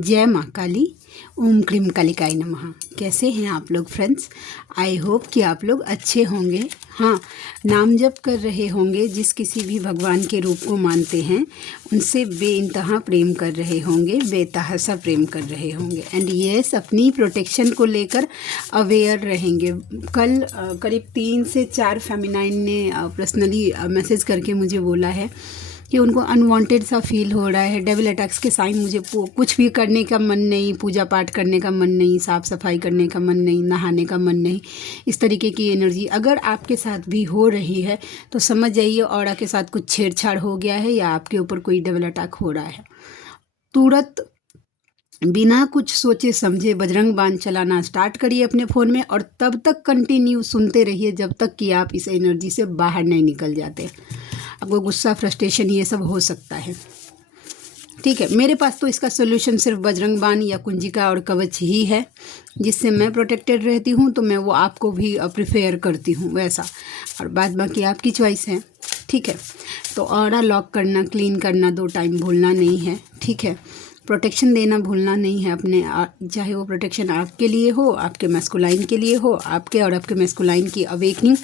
जय माँ काली। ओम क्रीम कालिकाय नमः। कैसे हैं आप लोग फ्रेंड्स? आई होप कि आप लोग अच्छे होंगे। हाँ, नाम जप कर रहे होंगे, जिस किसी भी भगवान के रूप को मानते हैं उनसे बेइंतहा प्रेम कर रहे होंगे, बेतहासा प्रेम कर रहे होंगे। एंड यस, अपनी प्रोटेक्शन को लेकर अवेयर रहेंगे। कल करीब 3 से 4 फेमिनाइन ने पर्सनली मैसेज करके मुझे बोला है कि उनको अनवांटेड सा फील हो रहा है, डेविल अटैक्स के साइन। मुझे कुछ भी करने का मन नहीं, पूजा पाठ करने का मन नहीं, साफ़ सफाई करने का मन नहीं, नहाने का मन नहीं, इस तरीके की एनर्जी अगर आपके साथ भी हो रही है तो समझ जाइए ऑरा के साथ कुछ छेड़छाड़ हो गया है या आपके ऊपर कोई डेविल अटैक हो रहा है। तुरंत बिना कुछ सोचे समझे बजरंग बाण चलाना स्टार्ट करिए अपने फ़ोन में और तब तक कंटिन्यू सुनते रहिए जब तक कि आप इस एनर्जी से बाहर नहीं निकल जाते। आपको गुस्सा, फ्रस्ट्रेशन ये सब हो सकता है, ठीक है। मेरे पास तो इसका सोल्यूशन सिर्फ बजरंग बाण या कुंजिका और कवच ही है, जिससे मैं प्रोटेक्टेड रहती हूँ। तो मैं वो आपको भी प्रिफेयर करती हूँ वैसा, और बाद बाकी आपकी चॉइस है, ठीक है। तो ऑरा लॉक करना, क्लीन करना 2 टाइम भूलना नहीं है, ठीक है। प्रोटेक्शन देना भूलना नहीं है अपने, चाहे वो प्रोटेक्शन आपके लिए हो, आपके मैस्कुलाइन के लिए हो, आपके और आपके मैस्कुलाइन की अवेकनिंग,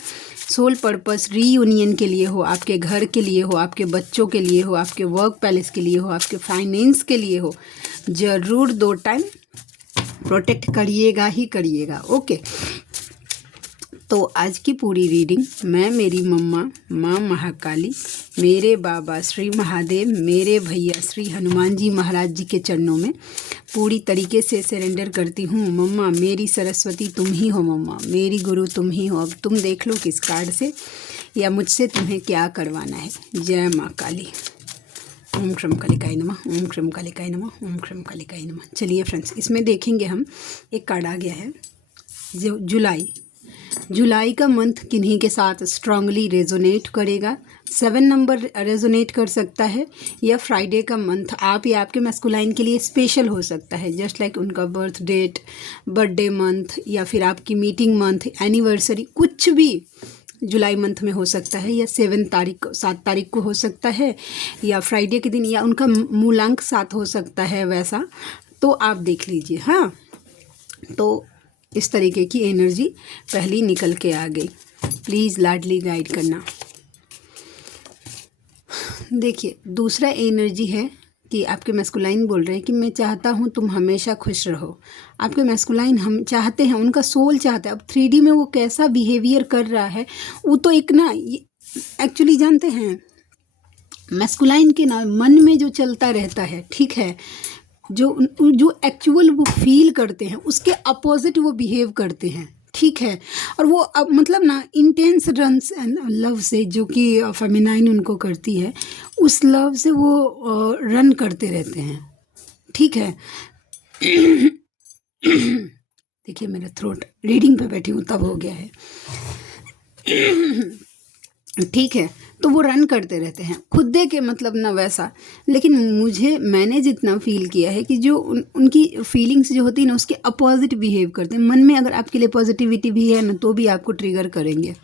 सोल पर्पस रीयूनियन के लिए हो, आपके घर के लिए हो, आपके बच्चों के लिए हो, आपके वर्क पैलेस के लिए हो, आपके फाइनेंस के लिए हो। ज़रूर 2 टाइम प्रोटेक्ट करिएगा ही करिएगा, ओके। तो आज की पूरी रीडिंग मैं मेरी मम्मा माँ महाकाली, मेरे बाबा श्री महादेव, मेरे भैया श्री हनुमान जी महाराज जी के चरणों में पूरी तरीके से सरेंडर करती हूँ। मम्मा मेरी सरस्वती तुम ही हो, मम्मा मेरी गुरु तुम ही हो। अब तुम देख लो किस कार्ड से या मुझसे तुम्हें क्या करवाना है। जय माँ काली। ओम क्रम कालिकाय नमः, ओम क्रम कालिकाय नमः, ओम क्रम कालिकाय नमः। चलिए फ्रेंड्स, इसमें देखेंगे हम, एक कार्ड आ गया है जो जुलाई का मंथ किन्हीं के साथ स्ट्रांगली रेजोनेट करेगा। 7 नंबर रेजोनेट कर सकता है, या फ्राइडे का मंथ आप या आपके मैस्कुलाइन के लिए स्पेशल हो सकता है, जस्ट लाइक उनका बर्थ डेट, बर्थडे मंथ, या फिर आपकी मीटिंग मंथ, एनिवर्सरी, कुछ भी जुलाई मंथ में हो सकता है। या 7 तारीख को हो सकता है, या फ्राइडे के दिन, या उनका मूलांक 7 हो सकता है वैसा। तो आप देख लीजिए। हाँ, तो इस तरीके की एनर्जी पहली निकल के आ गई। प्लीज़ लाडली गाइड करना। देखिए, दूसरा एनर्जी है कि आपके मैस्कुलाइन बोल रहे हैं कि मैं चाहता हूँ तुम हमेशा खुश रहो। आपके मैस्कुलाइन हम चाहते हैं, उनका सोल चाहता है। अब 3D में वो कैसा बिहेवियर कर रहा है वो तो एक ना, एक्चुअली जानते हैं मैस्कुलाइन के ना मन में जो चलता रहता है, ठीक है, जो एक्चुअल वो फील करते हैं उसके अपोजिट वो बिहेव करते हैं, ठीक है। और वो अब मतलब ना इंटेंस रन्स एंड लव से, जो कि फेमिनाइन उनको करती है, उस लव से वो रन करते रहते हैं, ठीक है। देखिए, मेरा थ्रोट रीडिंग पे बैठी हूँ तब हो गया है, ठीक है। तो वो रन करते रहते हैं खुद दे के, मतलब ना वैसा। लेकिन मैंने जितना फील किया है कि जो उनकी फीलिंग्स जो होती है ना, उसके अपोजिट बिहेव करते हैं। मन में अगर आपके लिए पॉजिटिविटी भी है ना, तो भी आपको ट्रिगर करेंगे,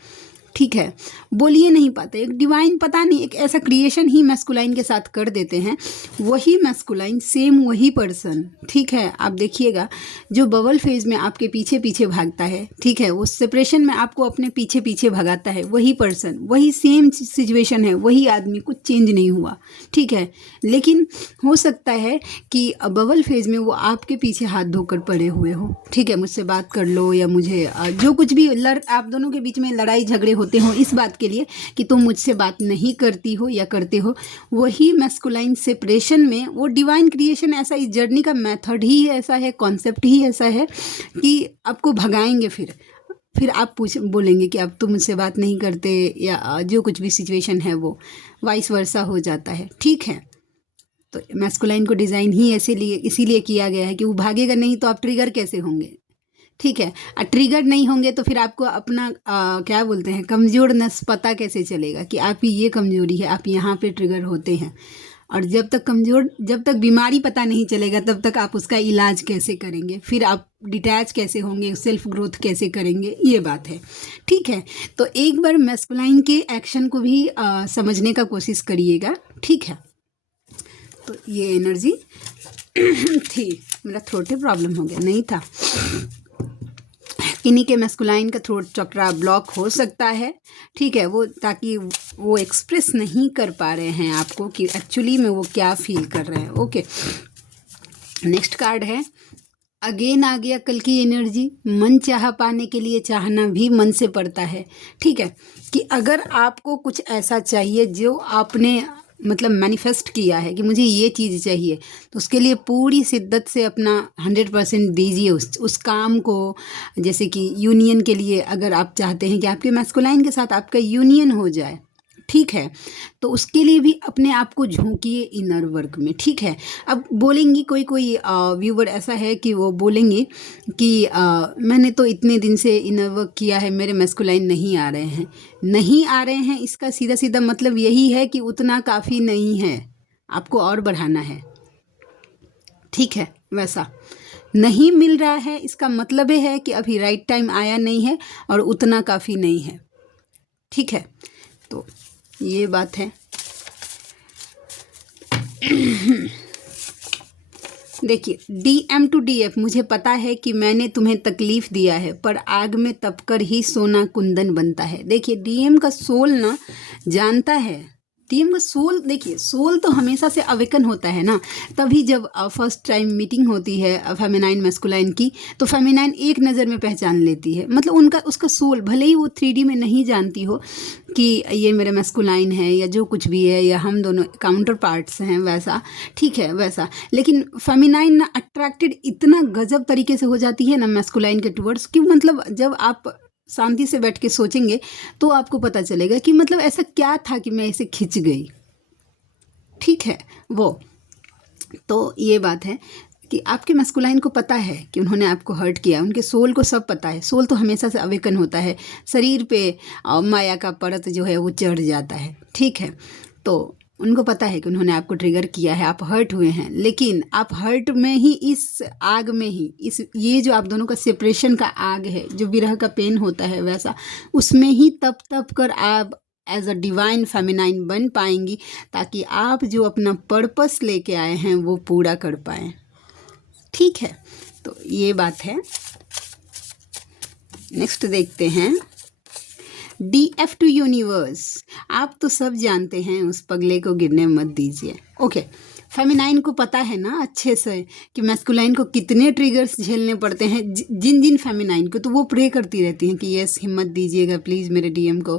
ठीक है। बोलिए नहीं पाते, एक डिवाइन पता नहीं एक ऐसा क्रिएशन ही मैस्कुलाइन के साथ कर देते हैं। वही मैस्कुलाइन सेम वही पर्सन, ठीक है। आप देखिएगा, जो बबल फेज में आपके पीछे पीछे भागता है, ठीक है, वो सेपरेशन में आपको अपने पीछे पीछे भगाता है, वही पर्सन, वही सेम सिचुएशन है, वही आदमी, कुछ चेंज नहीं हुआ, ठीक है। लेकिन हो सकता है कि बबल फेज में वो आपके पीछे हाथ धोकर पड़े हुए हो, ठीक है, मुझसे बात कर लो, या मुझे जो कुछ भी आप दोनों के बीच में लड़ाई झगड़े होते हो इस बात के लिए कि तुम मुझसे बात नहीं करती हो या करते हो, वही मैस्कुलाइन सेपरेशन में वो डिवाइन क्रिएशन ऐसा, इस जर्नी का मेथड ही ऐसा है, कॉन्सेप्ट ही ऐसा है कि आपको भगाएंगे। फिर आप बोलेंगे कि अब तुम मुझसे बात नहीं करते, या जो कुछ भी सिचुएशन है वो वाइस वर्सा हो जाता है, ठीक है। तो मैस्कुलाइन को डिज़ाइन ही इसीलिए किया गया है कि वो भागेगा नहीं तो आप ट्रिगर कैसे होंगे, ठीक है। ट्रिगर नहीं होंगे तो फिर आपको अपना क्या बोलते हैं, कमज़ोरनेस पता कैसे चलेगा कि आपकी ये कमज़ोरी है, आप यहाँ पे ट्रिगर होते हैं। और जब तक बीमारी पता नहीं चलेगा तब तक आप उसका इलाज कैसे करेंगे, फिर आप डिटैच कैसे होंगे, सेल्फ ग्रोथ कैसे करेंगे, ये बात है, ठीक है। तो एक बार मैस्कुलाइन के एक्शन को भी समझने का कोशिश करिएगा, ठीक है। तो ये एनर्जी थी। मेरा थ्रोट प्रॉब्लम हो गया, नहीं था। किन्हीं के मैस्कुलाइन का थ्रोट चक्रा ब्लॉक हो सकता है, ठीक है, वो ताकि वो एक्सप्रेस नहीं कर पा रहे हैं आपको कि एक्चुअली में वो क्या फील कर रहे हैं। ओके, नेक्स्ट कार्ड है अगेन आ गया कल की एनर्जी। मन चाह पाने के लिए चाहना भी मन से पड़ता है, ठीक है, कि अगर आपको कुछ ऐसा चाहिए जो आपने मतलब मैनिफेस्ट किया है कि मुझे ये चीज़ चाहिए, तो उसके लिए पूरी शिद्दत से अपना 100% दीजिए उस काम को। जैसे कि यूनियन के लिए अगर आप चाहते हैं कि आपके मैस्कुलाइन के साथ आपका यूनियन हो जाए, ठीक है, तो उसके लिए भी अपने आप को झोंकिए इनर वर्क में, ठीक है। अब बोलेंगी कोई व्यूवर ऐसा है कि वो बोलेंगे कि मैंने तो इतने दिन से इनर वर्क किया है, मेरे मैस्कुलाइन नहीं आ रहे हैं। नहीं आ रहे हैं इसका सीधा सीधा मतलब यही है कि उतना काफ़ी नहीं है, आपको और बढ़ाना है, ठीक है। वैसा नहीं मिल रहा है इसका मतलब ये है कि अभी राइट टाइम आया नहीं है और उतना काफ़ी नहीं है, ठीक है। तो ये बात है। देखिए DM टू DF, मुझे पता है कि मैंने तुम्हें तकलीफ दिया है, पर आग में तपकर ही सोना कुंदन बनता है। देखिए DM का सोल ना जानता है, DM का सोल, देखिए सोल तो हमेशा से अवेकन होता है ना, तभी जब फर्स्ट टाइम मीटिंग होती है फेमिनाइन मैस्कुलाइन की, तो फेमिनाइन एक नज़र में पहचान लेती है। मतलब उसका सोल, भले ही वो 3D में नहीं जानती हो कि ये मेरा मैस्कुलाइन है या जो कुछ भी है, या हम दोनों काउंटर पार्ट्स हैं, वैसा, ठीक है, वैसा। लेकिन फेमिनाइन ना अट्रैक्टेड इतना गजब तरीके से हो जाती है ना मैस्कुलाइन के टुवर्ड्स, कि मतलब जब आप शांति से बैठ के सोचेंगे तो आपको पता चलेगा कि मतलब ऐसा क्या था कि मैं इसे खिंच गई, ठीक है। वो तो ये बात है कि आपके मैस्कुलाइन को पता है कि उन्होंने आपको हर्ट किया, उनके सोल को सब पता है। सोल तो हमेशा से अवेकन होता है, शरीर पे माया का परत जो है वो चढ़ जाता है, ठीक है। तो उनको पता है कि उन्होंने आपको ट्रिगर किया है, आप हर्ट हुए हैं, लेकिन आप हर्ट में ही, इस आग में ही, ये जो आप दोनों का सेपरेशन का आग है, जो विरह का पेन होता है, वैसा उसमें ही तप कर आप एज अ डिवाइन फेमिनाइन बन पाएंगी, ताकि आप जो अपना पर्पस लेके आए हैं वो पूरा कर पाएँ, ठीक है। तो ये बात है। नेक्स्ट देखते हैं DF टू यूनिवर्स। आप तो सब जानते हैं, उस पगले को गिरने मत दीजिए। ओके, फेमिनाइन को पता है ना अच्छे से कि मैस्कुलाइन को कितने ट्रिगर्स झेलने पड़ते हैं। जिन जिन फेमिनाइन को तो वो प्रे करती रहती हैं कि यस हिम्मत दीजिएगा प्लीज़ मेरे DM को,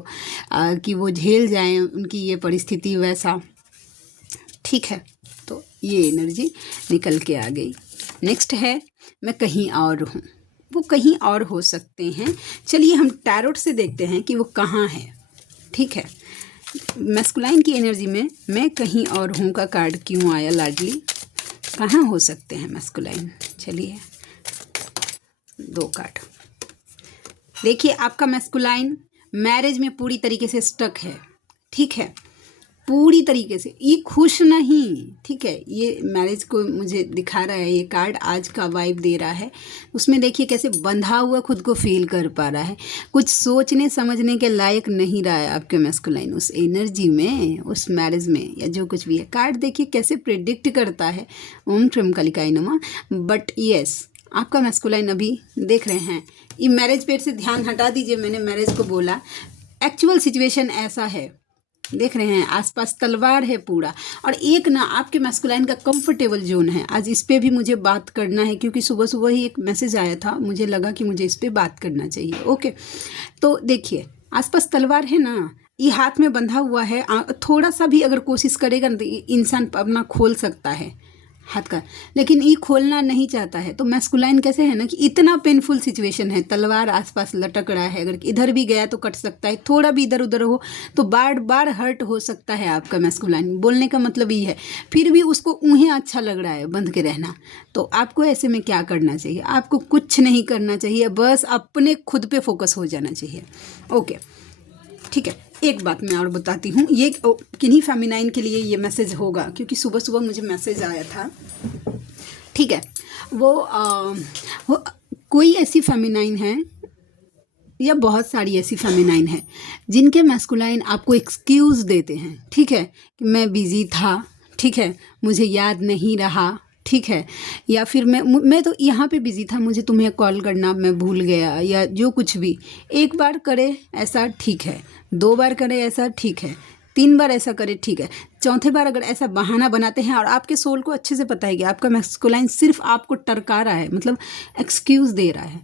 कि वो झेल जाएं उनकी ये परिस्थिति, वैसा, ठीक है। तो ये एनर्जी निकल के आ गई। नेक्स्ट है मैं कहीं और हूँ। वो कहीं और हो सकते हैं, चलिए हम टैरोट से देखते हैं कि वो कहाँ है, ठीक है। मैस्कुलाइन की एनर्जी में मैं कहीं और हूँ का कार्ड क्यों आया लाडली, कहाँ हो सकते हैं मैस्कुलाइन। चलिए 2 कार्ड देखिए। आपका मैस्कुलाइन मैरिज में पूरी तरीके से स्टक है, ठीक है, पूरी तरीके से, ये खुश नहीं, ठीक है। ये मैरिज को मुझे दिखा रहा है, ये कार्ड आज का वाइब दे रहा है। उसमें देखिए कैसे बंधा हुआ खुद को फील कर पा रहा है, कुछ सोचने समझने के लायक नहीं रहा है आपके मैस्कुलाइन उस एनर्जी में, उस मैरिज में, या जो कुछ भी है। कार्ड देखिए कैसे प्रिडिक्ट करता है, ओम ट्रम कलिकाई नमा। बट यस, आपका मैस्कुलाइन अभी देख रहे हैं, ये मैरिज पेट से ध्यान हटा दीजिए, मैंने मैरिज को बोला, एक्चुअल सिचुएशन ऐसा है, देख रहे हैं आसपास तलवार है पूरा। और एक ना आपके मैस्कुलाइन का कंफर्टेबल जोन है, आज इस पे भी मुझे बात करना है, क्योंकि सुबह सुबह ही एक मैसेज आया था, मुझे लगा कि मुझे इस पे बात करना चाहिए। ओके, तो देखिए आसपास तलवार है ना, ये हाथ में बंधा हुआ है, थोड़ा सा भी अगर कोशिश करेगा ना तो इंसान अपना खोल सकता है हाथ का, लेकिन ये खोलना नहीं चाहता है। तो मैस्कुलाइन कैसे है ना कि इतना पेनफुल सिचुएशन है, तलवार आसपास लटक रहा है, अगर इधर भी गया तो कट सकता है, थोड़ा भी इधर उधर हो तो बार बार हर्ट हो सकता है आपका मैस्कुलाइन। बोलने का मतलब ये है, फिर भी उसको उन्हें अच्छा लग रहा है बंध के रहना। तो आपको ऐसे में क्या करना चाहिए, आपको कुछ नहीं करना चाहिए, बस अपने खुद पे फोकस हो जाना चाहिए। ओके, ठीक है। एक बात मैं और बताती हूँ, ये किन्हीं फेमिनाइन के लिए ये मैसेज होगा, क्योंकि सुबह सुबह मुझे मैसेज आया था, ठीक है। वो कोई ऐसी फेमिनाइन है या बहुत सारी ऐसी फेमिनाइन है जिनके मैस्कुलाइन आपको एक्सक्यूज़ देते हैं, ठीक है, कि मैं बिजी था, ठीक है, मुझे याद नहीं रहा, ठीक है, या फिर मैं तो यहाँ पे बिज़ी था, मुझे तुम्हें कॉल करना मैं भूल गया, या जो कुछ भी। एक बार करे ऐसा ठीक है, 2 बार करे ऐसा ठीक है, 3 बार ऐसा करे ठीक है, चौथे बार अगर ऐसा बहाना बनाते हैं और आपके सोल को अच्छे से पता है कि आपका मैस्कुलाइन सिर्फ आपको टरका रहा है, मतलब एक्सक्यूज़ दे रहा है,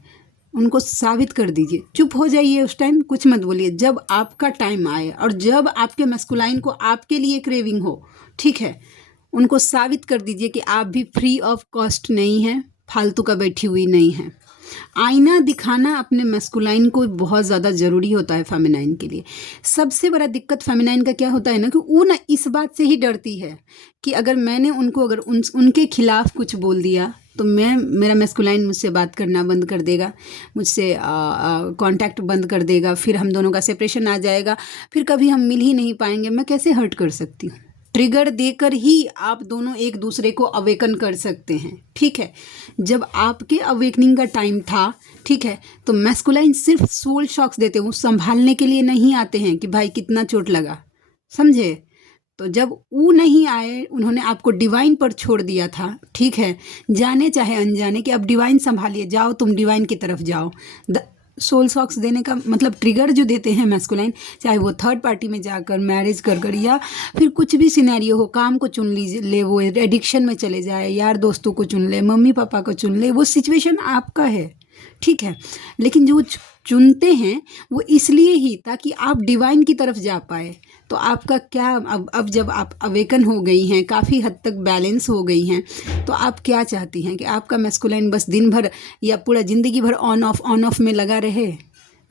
उनको साबित कर दीजिए। चुप हो जाइए, उस टाइम कुछ मत बोलिए। जब आपका टाइम आए और जब आपके मैस्कुलाइन को आपके लिए क्रेविंग हो, ठीक है, उनको साबित कर दीजिए कि आप भी फ्री ऑफ कॉस्ट नहीं हैं, फालतू का बैठी हुई नहीं हैं। आईना दिखाना अपने मैस्कुलाइन को बहुत ज़्यादा ज़रूरी होता है फेमिनाइन के लिए। सबसे बड़ा दिक्कत फेमिनाइन का क्या होता है ना, कि वो ना इस बात से ही डरती है कि अगर मैंने उनको अगर उनके खिलाफ कुछ बोल दिया तो मेरा मैस्कुलाइन मुझसे बात करना बंद कर देगा, मुझसे कांटेक्ट बंद कर देगा, फिर हम दोनों का सेपरेशन आ जाएगा, फिर कभी हम मिल ही नहीं पाएंगे। मैं कैसे हर्ट कर सकती हूँ? ट्रिगर देकर ही आप दोनों एक दूसरे को अवेकन कर सकते हैं, ठीक है। जब आपके अवेकनिंग का टाइम था, ठीक है, तो मैस्कुलाइन सिर्फ सोल शॉक्स देते हैं, वो संभालने के लिए नहीं आते हैं कि भाई कितना चोट लगा, समझे। तो जब वो नहीं आए, उन्होंने आपको डिवाइन पर छोड़ दिया था, ठीक है, जाने चाहे अनजाने, कि अब डिवाइन संभालिए, जाओ तुम डिवाइन की तरफ जाओ। सोल सॉक्स देने का मतलब ट्रिगर जो देते हैं मैस्कुलाइन, चाहे वो थर्ड पार्टी में जाकर मैरिज कर या फिर कुछ भी सिनेरियो हो, काम को चुन लीजिए, ले वो एडिक्शन में चले जाए, यार दोस्तों को चुन ले, मम्मी पापा को चुन ले, वो सिचुएशन आपका है, ठीक है। लेकिन जो चुनते हैं वो इसलिए ही ताकि आप डिवाइन की तरफ जा पाए। तो आपका क्या, अब जब आप अवेकन हो गई हैं, काफ़ी हद तक बैलेंस हो गई हैं, तो आप क्या चाहती हैं कि आपका मैस्कुलाइन बस दिन भर या पूरा ज़िंदगी भर ऑन ऑफ में लगा रहे?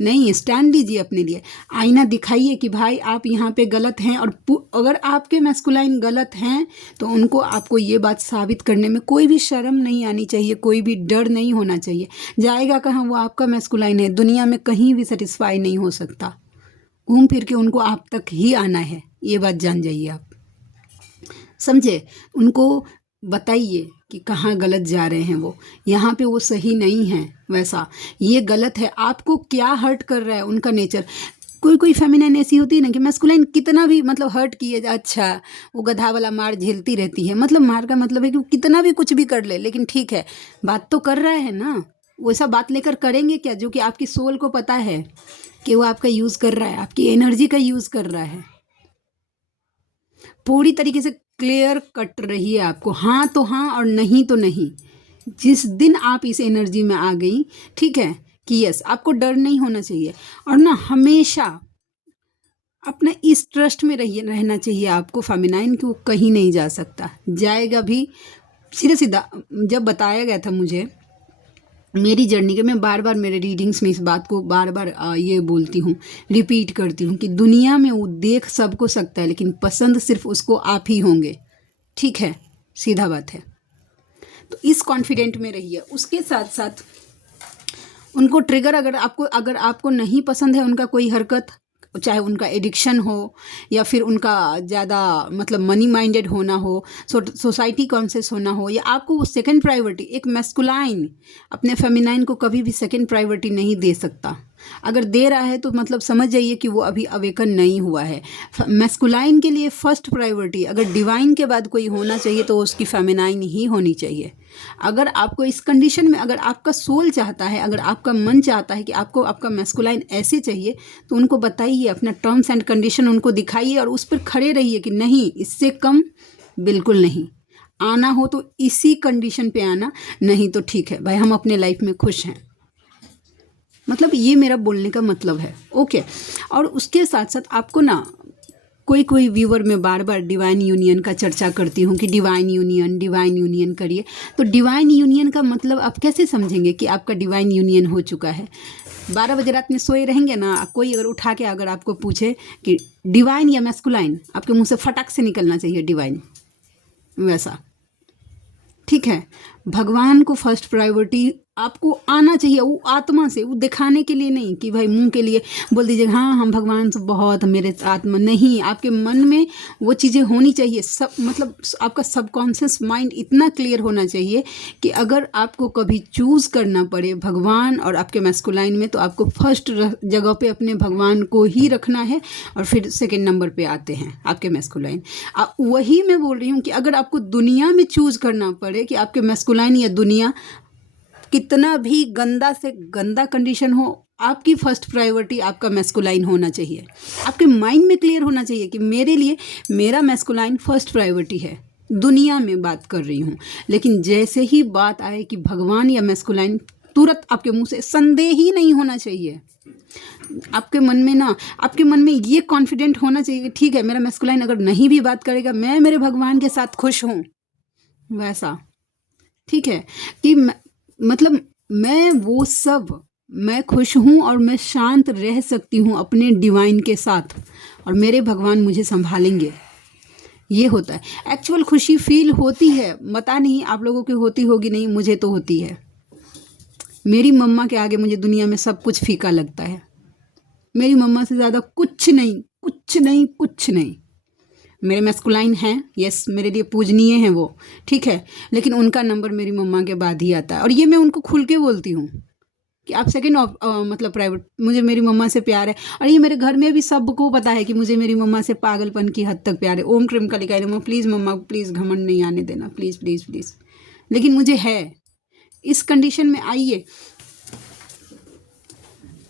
नहीं, स्टैंड लीजिए अपने लिए, आईना दिखाइए कि भाई आप यहाँ पे गलत हैं, और अगर आपके मैस्कुलाइन गलत हैं तो उनको आपको ये बात साबित करने में कोई भी शर्म नहीं आनी चाहिए, कोई भी डर नहीं होना चाहिए। जाएगा कहाँ? वो आपका मैस्कुलाइन है, दुनिया में कहीं भी सेटिस्फाई नहीं हो सकता, घूम फिर के उनको आप तक ही आना है, ये बात जान जाइए आप, समझे। उनको बताइए कि कहाँ गलत जा रहे हैं, वो यहाँ पे वो सही नहीं है, वैसा ये गलत है, आपको क्या हर्ट कर रहा है उनका नेचर। कोई फेमिनाइन ऐसी होती है ना कि मैस्कुलाइन कितना भी मतलब हर्ट किए, अच्छा वो गधा वाला मार झेलती रहती है, मतलब मार का मतलब है कि वो कितना भी कुछ भी कर ले, लेकिन ठीक है बात तो कर रहा है ना। वैसा बात लेकर करेंगे क्या जो कि आपकी सोल को पता है कि वो आपका यूज़ कर रहा है, आपकी एनर्जी का यूज़ कर रहा है। पूरी तरीके से क्लियर कट रही है आपको, हाँ तो हाँ और नहीं तो नहीं। जिस दिन आप इस एनर्जी में आ गई, ठीक है, कि यस आपको डर नहीं होना चाहिए, और ना हमेशा अपना इस ट्रस्ट में रहना चाहिए आपको फेमिनाइन कि वो कहीं नहीं जा सकता, जाएगा भी। सीधा सीधा जब बताया गया था मुझे मेरी जर्नी के, मैं बार बार मेरे रीडिंग्स में इस बात को बार बार ये बोलती हूँ, रिपीट करती हूँ कि दुनिया में वो देख सबको सकता है, लेकिन पसंद सिर्फ उसको आप ही होंगे, ठीक है, सीधा बात है। तो इस कॉन्फिडेंट में रहिए। उसके साथ साथ उनको ट्रिगर, अगर आपको नहीं पसंद है उनका कोई हरकत, चाहे उनका एडिक्शन हो या फिर उनका ज़्यादा मतलब मनी माइंडेड होना हो, सोसाइटी कॉन्शियस होना हो, या आपको वो सेकंड प्रायोरिटी, एक मैस्कुलाइन अपने फेमिनाइन को कभी भी सेकंड प्रायोरिटी नहीं दे सकता। अगर दे रहा है तो मतलब समझ जाइए कि वो अभी अवेकन नहीं हुआ है। मैस्कुलाइन के लिए फर्स्ट प्रायोरिटी अगर डिवाइन के बाद कोई होना चाहिए तो उसकी फेमिनाइन ही होनी चाहिए। अगर आपको इस कंडीशन में, अगर आपका सोल चाहता है, अगर आपका मन चाहता है कि आपको आपका मैस्कुलाइन ऐसे चाहिए, तो उनको बताइए, अपना टर्म्स एंड कंडीशन उनको दिखाइए और उस पर खड़े रहिए कि नहीं, इससे कम बिल्कुल नहीं। आना हो तो इसी कंडीशन पे आना, नहीं तो ठीक है भाई हम अपने लाइफ में खुश हैं। मतलब ये मेरा बोलने का मतलब है, ओके। और उसके साथ साथ आपको ना कोई व्यूअर में बार बार डिवाइन यूनियन का चर्चा करती हूँ कि डिवाइन यूनियन करिए। तो डिवाइन यूनियन का मतलब आप कैसे समझेंगे कि आपका डिवाइन यूनियन हो चुका है? 12 बजे रात में सोए रहेंगे ना, कोई अगर उठा के अगर आपको पूछे कि डिवाइन या मैस्कुलाइन, आपके मुंह से फटाक से निकलना चाहिए डिवाइन, वैसा, ठीक है। भगवान को फर्स्ट प्रायोरिटी आपको आना चाहिए, वो आत्मा से, वो दिखाने के लिए नहीं कि भाई मुंह के लिए बोल दीजिए हाँ हम भगवान से बहुत मेरे आत्मा, नहीं, आपके मन में वो चीज़ें होनी चाहिए। सब मतलब आपका सबकॉन्शियस माइंड इतना क्लियर होना चाहिए कि अगर आपको कभी चूज़ करना पड़े भगवान और आपके मैस्कुलाइन में, तो आपको फर्स्ट जगह पे अपने भगवान को ही रखना है और फिर सेकेंड नंबर पे आते हैं आपके मैस्कुलाइन। वही मैं बोल रही हूँ कि अगर आपको दुनिया में चूज़ करना पड़े कि आपके मैस्कुलाइन या दुनिया कितना भी गंदा से गंदा कंडीशन हो, आपकी फर्स्ट प्रायोरिटी आपका मैस्कुलाइन होना चाहिए। आपके माइंड में क्लियर होना चाहिए कि मेरे लिए मेरा मैस्कुलाइन फर्स्ट प्रायोरिटी है। दुनिया में बात कर रही हूँ, लेकिन जैसे ही बात आए कि भगवान या मैस्कुलाइन, तुरंत आपके मुंह से संदेह ही नहीं होना चाहिए। आपके मन में ना, आपके मन में ये कॉन्फिडेंट होना चाहिए कि ठीक है, मेरा मैस्कुलाइन अगर नहीं भी बात करेगा, मैं मेरे भगवान के साथ खुश हूँ। वैसा ठीक है कि मतलब मैं वो सब, मैं खुश हूँ और मैं शांत रह सकती हूँ अपने डिवाइन के साथ, और मेरे भगवान मुझे संभालेंगे। ये होता है एक्चुअल खुशी फील होती है। पता नहीं आप लोगों की होती होगी नहीं, मुझे तो होती है। मेरी मम्मा के आगे मुझे दुनिया में सब कुछ फीका लगता है। मेरी मम्मा से ज़्यादा कुछ नहीं, कुछ नहीं, कुछ नहीं। मेरे मैस्कुलाइन हैं, यस, मेरे लिए पूजनीय हैं वो, ठीक है, लेकिन उनका नंबर मेरी मम्मा के बाद ही आता है। और ये मैं उनको खुल के बोलती हूँ कि आप सेकेंड मतलब प्राइवेट, मुझे मेरी मम्मा से प्यार है। और ये मेरे घर में भी सबको पता है कि मुझे मेरी मम्मा से पागलपन की हद तक प्यार है। ओम क्रीम कालिकाय नमः। प्लीज़ मम्मा, प्लीज़ घमंड नहीं आने देना, प्लीज़ प्लीज़ प्लीज़। लेकिन मुझे है, इस कंडीशन में आइए।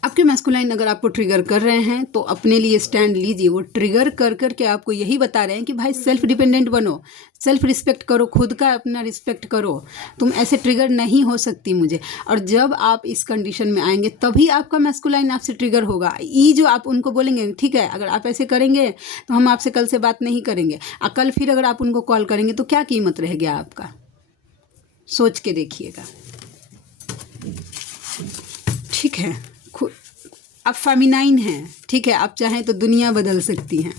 आपके मैस्कुलाइन अगर आपको ट्रिगर कर रहे हैं तो अपने लिए स्टैंड लीजिए। वो ट्रिगर कर कर के आपको यही बता रहे हैं कि भाई सेल्फ डिपेंडेंट बनो, सेल्फ रिस्पेक्ट करो, खुद का अपना रिस्पेक्ट करो। तुम ऐसे ट्रिगर नहीं हो सकती मुझे। और जब आप इस कंडीशन में आएंगे तभी आपका मैस्कुलाइन आपसे ट्रिगर होगा। ये जो आप उनको बोलेंगे ठीक है, अगर आप ऐसे करेंगे तो हम आपसे कल से बात नहीं करेंगे, और कल फिर अगर आप उनको कॉल करेंगे तो क्या कीमत रह गया आपका? सोच के देखिएगा, ठीक है। आप फेमिनाइन हैं, ठीक है, आप चाहें तो दुनिया बदल सकती हैं।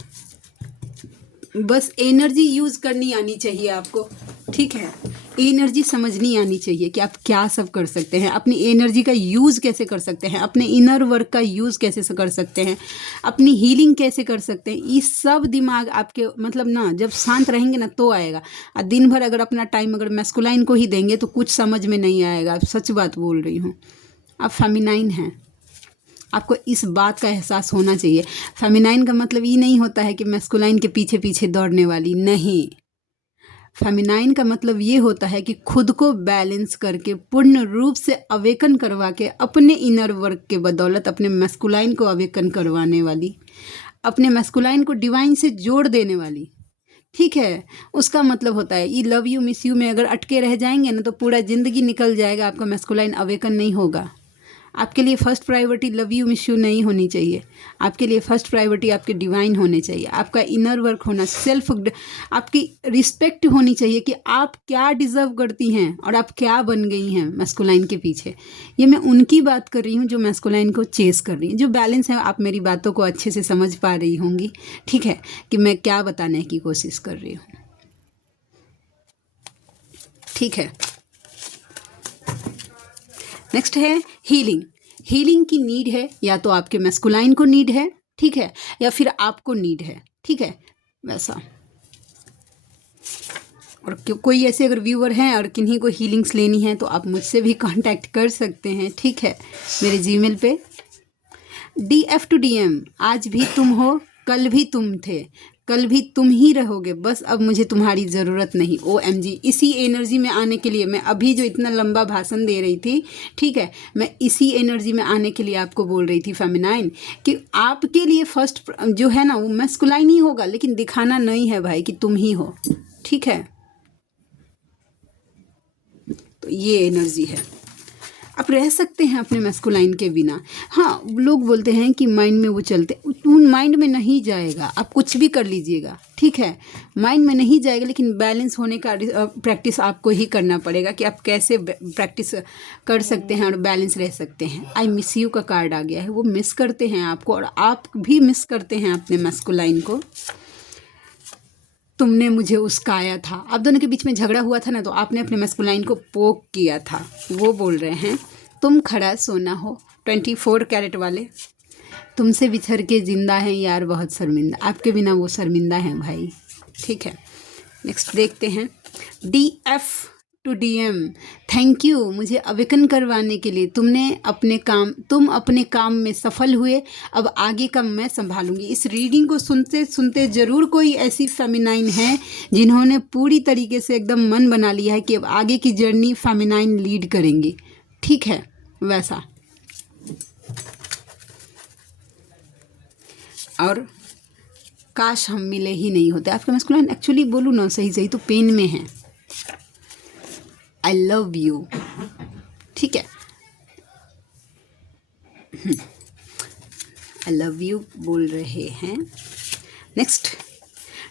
बस एनर्जी यूज़ करनी आनी चाहिए आपको, ठीक है। एनर्जी समझनी आनी चाहिए कि आप क्या सब कर सकते हैं, अपनी एनर्जी का यूज़ कैसे कर सकते हैं, अपने इनर वर्क का यूज़ कैसे कर सकते हैं, अपनी हीलिंग कैसे कर सकते हैं। ये सब दिमाग आपके मतलब ना जब शांत रहेंगे ना तो आएगा। और दिन भर अगर अपना टाइम अगर मैस्कुलाइन को ही देंगे तो कुछ समझ में नहीं आएगा। सच बात बोल रही हूँ। आप फेमिनाइन हैं, आपको इस बात का एहसास होना चाहिए। फेमिनाइन का मतलब ये नहीं होता है कि मैस्कुलाइन के पीछे पीछे दौड़ने वाली, नहीं। फेमिनाइन का मतलब ये होता है कि खुद को बैलेंस करके पूर्ण रूप से अवेकन करवा के अपने इनर वर्क के बदौलत अपने मैस्कुलाइन को अवेकन करवाने वाली, अपने मैस्कुलाइन को डिवाइन से जोड़ देने वाली, ठीक है। उसका मतलब होता है ये लव यू मिस यू में अगर अटके रह जाएंगे ना तो पूरा ज़िंदगी निकल जाएगा, आपका मैस्कुलाइन अवेकन नहीं होगा। आपके लिए first priority love you miss you नहीं होनी चाहिए। आपके लिए फर्स्ट प्रायोरिटी आपके डिवाइन होने चाहिए, आपका इनर वर्क होना, सेल्फ, आपकी रिस्पेक्ट होनी चाहिए कि आप क्या डिज़र्व करती हैं और आप क्या बन गई हैं मैस्कुलाइन के पीछे। ये मैं उनकी बात कर रही हूँ जो मैस्कुलाइन को चेस कर रही हैं, जो बैलेंस है। आप मेरी बातों को अच्छे से समझ पा रही होंगी, ठीक है, कि मैं क्या बताने की कोशिश कर रही हूँ, ठीक है। नेक्स्ट है हीलिंग। हीलिंग की नीड है, या तो आपके मैस्कुलाइन को नीड है, ठीक है, या फिर आपको नीड है, ठीक है, वैसा। और कोई ऐसे अगर व्यूअर हैं और किन्हीं को हीलिंग्स लेनी है तो आप मुझसे भी कांटेक्ट कर सकते हैं, ठीक है, मेरे जीमेल पे। DF to DM, आज भी तुम हो, कल भी तुम थे, कल भी तुम ही रहोगे, बस अब मुझे तुम्हारी ज़रूरत नहीं। OMG, इसी एनर्जी में आने के लिए मैं अभी जो इतना लंबा भाषण दे रही थी, ठीक है, मैं इसी एनर्जी में आने के लिए आपको बोल रही थी फेमिनाइन, कि आपके लिए फर्स्ट जो है ना वो मैस्कुलाइन ही होगा, लेकिन दिखाना नहीं है भाई कि तुम ही हो, ठीक है। तो ये एनर्जी है। आप रह सकते हैं अपने मैस्कुलाइन के बिना। हाँ, लोग बोलते हैं कि माइंड में वो चलते, उन माइंड में नहीं जाएगा, आप कुछ भी कर लीजिएगा, ठीक है, माइंड में नहीं जाएगा, लेकिन बैलेंस होने का प्रैक्टिस आपको ही करना पड़ेगा कि आप कैसे प्रैक्टिस कर सकते हैं और बैलेंस रह सकते हैं। आई मिस यू का कार्ड आ गया है, वो मिस करते हैं आपको और आप भी मिस करते हैं अपने मैस्कुलाइन को। तुमने मुझे उस्काया था। आप दोनों के बीच में झगड़ा हुआ था ना, तो आपने अपने मैस्कुलाइन को पोक किया था। वो बोल रहे हैं तुम खड़ा सोना हो, 24 कैरेट वाले। तुमसे बिछड़ के जिंदा हैं यार बहुत शर्मिंदा, आपके बिना वो शर्मिंदा हैं भाई। ठीक है, नेक्स्ट देखते हैं। DF to DM, thank you मुझे अवेकन करवाने के लिए। तुम अपने काम में सफल हुए, अब आगे का मैं संभालूंगी। इस रीडिंग को सुनते सुनते ज़रूर कोई ऐसी फेमिनाइन है जिन्होंने पूरी तरीके से एकदम मन बना लिया है कि अब आगे की जर्नी फेमिनाइन लीड करेंगी। ठीक है, वैसा। और काश हम मिले ही नहीं होते। आपका मैस्कुलाइन एक्चुअली बोलूँ ना सही तो पेन में है। आई लव यू, ठीक है, आई लव यू बोल रहे हैं। नेक्स्ट,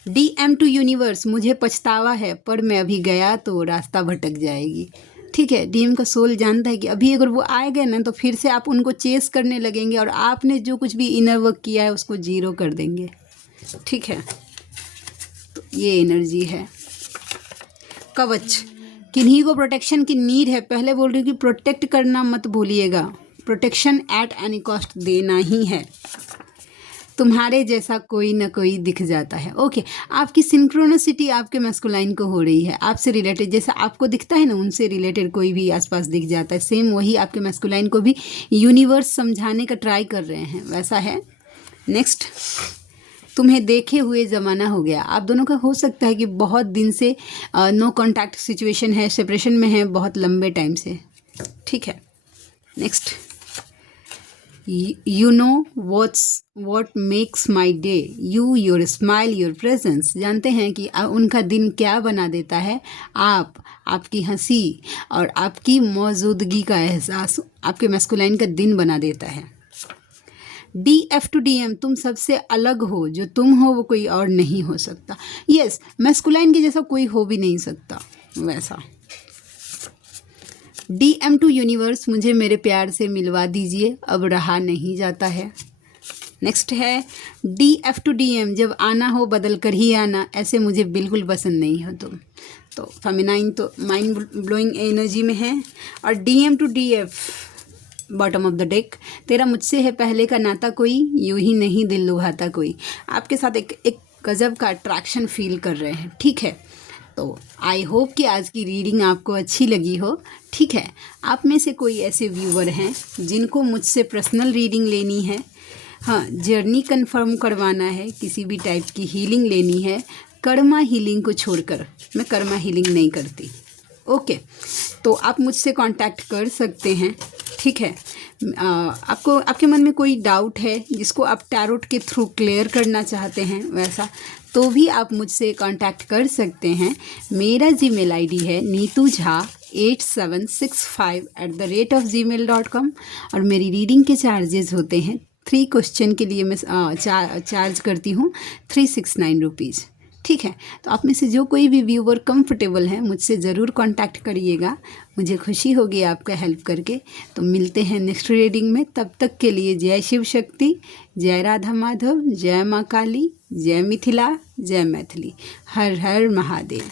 DM टू यूनिवर्स, मुझे पछतावा है पर मैं अभी गया तो रास्ता भटक जाएगी। ठीक है, DM का सोल जानता है कि अभी अगर वो आए गए ना तो फिर से आप उनको चेस करने लगेंगे और आपने जो कुछ भी इनर वर्क किया है उसको जीरो कर देंगे। ठीक है, तो ये एनर्जी है। कवच, किन्हीं को प्रोटेक्शन की नीड है। पहले बोल रही हूँ कि प्रोटेक्ट करना मत भूलिएगा, प्रोटेक्शन एट एनी कॉस्ट देना ही है। तुम्हारे जैसा कोई ना कोई दिख जाता है। ओके, आपकी सिंक्रोनिसिटी आपके मैस्कुलाइन को हो रही है। आपसे रिलेटेड जैसा आपको दिखता है ना, उनसे रिलेटेड कोई भी आसपास दिख जाता है। सेम वही आपके मैस्कुलाइन को भी यूनिवर्स समझाने का ट्राई कर रहे हैं, वैसा है। नेक्स्ट, तुम्हें देखे हुए ज़माना हो गया। आप दोनों का हो सकता है कि बहुत दिन से नो कॉन्टैक्ट सिचुएशन है, सेपरेशन में है बहुत लंबे टाइम से। ठीक है, next, you know what makes my day, you, your smile, your presence. जानते हैं कि उनका दिन क्या बना देता है। आपकी हंसी और आपकी मौजूदगी का एहसास आपके मैस्कुलाइन का दिन बना देता है। DF टू DM, तुम सबसे अलग हो, जो तुम हो वो कोई और नहीं हो सकता। यस, मैस्कुलाइन के जैसा कोई हो भी नहीं सकता, वैसा। DM टू यूनिवर्स, मुझे मेरे प्यार से मिलवा दीजिए, अब रहा नहीं जाता है। नेक्स्ट है DF टू DM, जब आना हो बदल कर ही आना, ऐसे मुझे बिल्कुल पसंद नहीं हो तुम। तो फेमिनाइन तो माइंड ब्लोइंग एनर्जी में है। और DM to DF, bottom of the deck, तेरा मुझसे है पहले का नाता कोई, यूं ही नहीं दिल लुभाता कोई। आपके साथ एक गजब का अट्रैक्शन फील कर रहे हैं। ठीक है, तो आई होप कि आज की रीडिंग आपको अच्छी लगी हो। ठीक है, आप में से कोई ऐसे व्यूवर हैं जिनको मुझसे पर्सनल रीडिंग लेनी है, हाँ, जर्नी कंफर्म करवाना है, किसी भी टाइप की हीलिंग लेनी है, कर्मा हीलिंग को छोड़कर, मैं कर्मा हीलिंग नहीं करती। ओके, तो आप मुझसे कांटेक्ट कर सकते हैं। ठीक है, आपके मन में कोई डाउट है जिसको आप टैरोट के थ्रू क्लियर करना चाहते हैं, वैसा तो भी आप मुझसे कांटेक्ट कर सकते हैं। मेरा जीमेल ID है neetujha8765@gmail.com और मेरी रीडिंग के चार्जेस होते हैं 3 क्वेश्चन के लिए मैं चार्ज करती हूँ 369 रुपीज़। ठीक है, तो आप में से जो कोई भी व्यूवर कंफर्टेबल है मुझसे ज़रूर कांटेक्ट करिएगा, मुझे खुशी होगी आपका हेल्प करके। तो मिलते हैं नेक्स्ट रीडिंग में, तब तक के लिए जय शिव शक्ति, जय राधा माधव, जय माँ काली, जय मिथिला, जय मैथिली, हर हर महादेव।